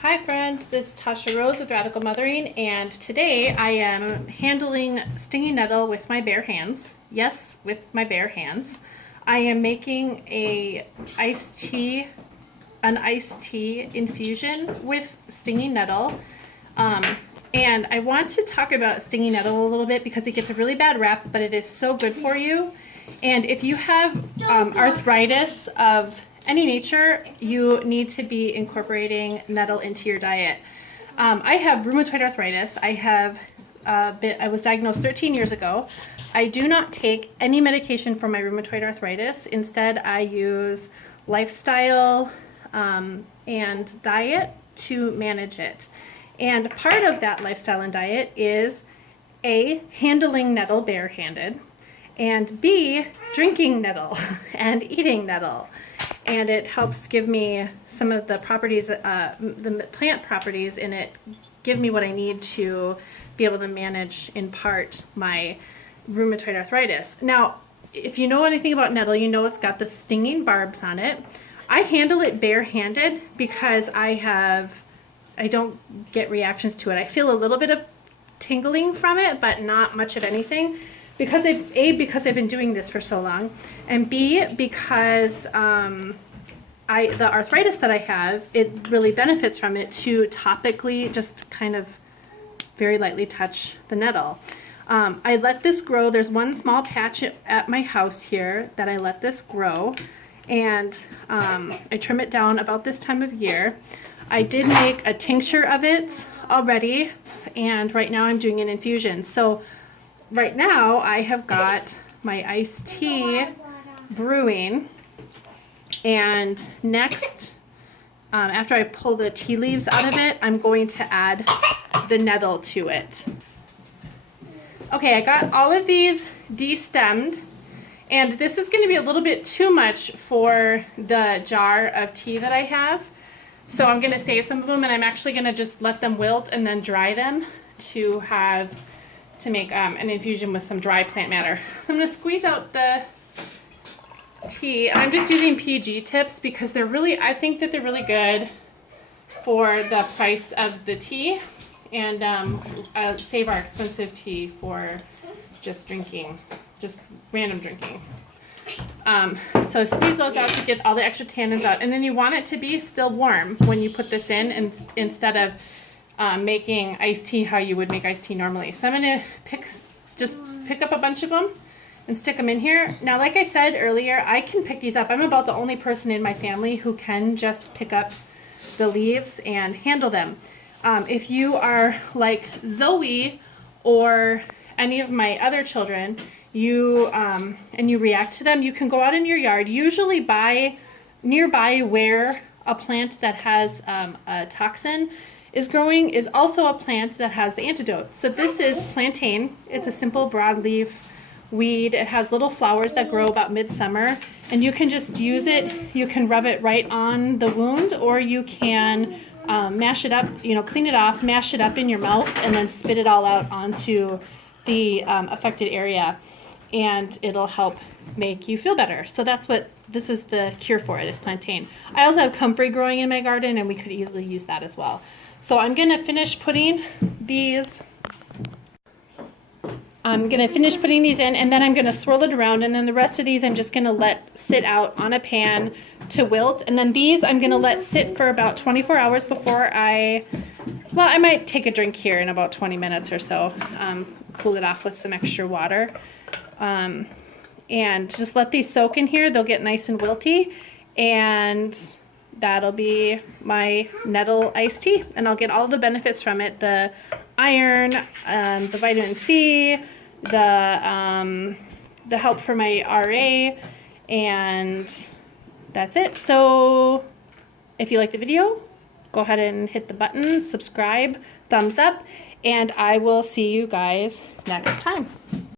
Hi friends, this is Tasha Rose with Radical Mothering, and today I am handling stinging nettle with my bare hands. Yes, with my bare hands. I am making an iced tea infusion with stinging nettle. And I want to talk about stinging nettle a little bit because it gets a really bad rap, but it is so good for you. And if you have arthritis of any nature, you need to be incorporating nettle into your diet. I have rheumatoid arthritis. I was diagnosed 13 years ago. I do not take any medication for my rheumatoid arthritis. Instead, I use lifestyle and diet to manage it. And part of that lifestyle and diet is A, handling nettle barehanded, and B, drinking nettle and eating nettle. And it helps give me some of the properties, the plant properties in it, give me what I need to be able to manage in part my rheumatoid arthritis. Now, if you know anything about nettle, you know it's got the stinging barbs on it. I handle it barehanded because I don't get reactions to it. I feel a little bit of tingling from it, but not much of anything. Because because I've been doing this for so long, and B, because the arthritis that I have, it really benefits from it to topically just kind of very lightly touch the nettle. I let this grow. There's one small patch at my house here that I let this grow, and I trim it down about this time of year. I did make a tincture of it already, and right now I'm doing an infusion. So right now I have got my iced tea brewing, and next, after I pull the tea leaves out of it, I'm going to add the nettle to it. Okay, I got all of these destemmed, and this is going to be a little bit too much for the jar of tea that I have. So I'm going to save some of them, and I'm actually going to just let them wilt and then dry them to make an infusion with some dry plant matter. So I'm going to squeeze out the tea. I'm just using PG tips because they're really, I think that they're really good for the price of the tea, and save our expensive tea for just drinking, just random drinking. So squeeze those out to get all the extra tannins out, and then you want it to be still warm when you put this in, and instead of making iced tea how you would make iced tea normally. So I'm going to just pick up a bunch of them and stick them in here. Now, like I said earlier, I can pick these up. I'm about the only person in my family who can just pick up the leaves and handle them. If you are like Zoe or any of my other children, and you react to them, you can go out in your yard, usually nearby where a plant that has a toxin is growing is also a plant that has the antidote. So this is plantain. It's a simple broadleaf weed. It has little flowers that grow about midsummer, and you can just use it. You can rub it right on the wound, or you can mash it up, clean it off, mash it up in your mouth, and then spit it all out onto the affected area, and it'll help make you feel better. So that's what this is, the cure for it, is plantain. I also have comfrey growing in my garden, and we could easily use that as well. So I'm going to finish putting these in, and then I'm going to swirl it around, and then the rest of these I'm just going to let sit out on a pan to wilt, and then these I'm going to let sit for about 24 hours before I might take a drink here in about 20 minutes or so, cool it off with some extra water, and just let these soak in here. They'll get nice and wilty, and that'll be my nettle iced tea, and I'll get all the benefits from it: the iron, the vitamin C, the help for my RA, and that's it. So if you like the video, go ahead and hit the button, subscribe, thumbs up, and I will see you guys next time.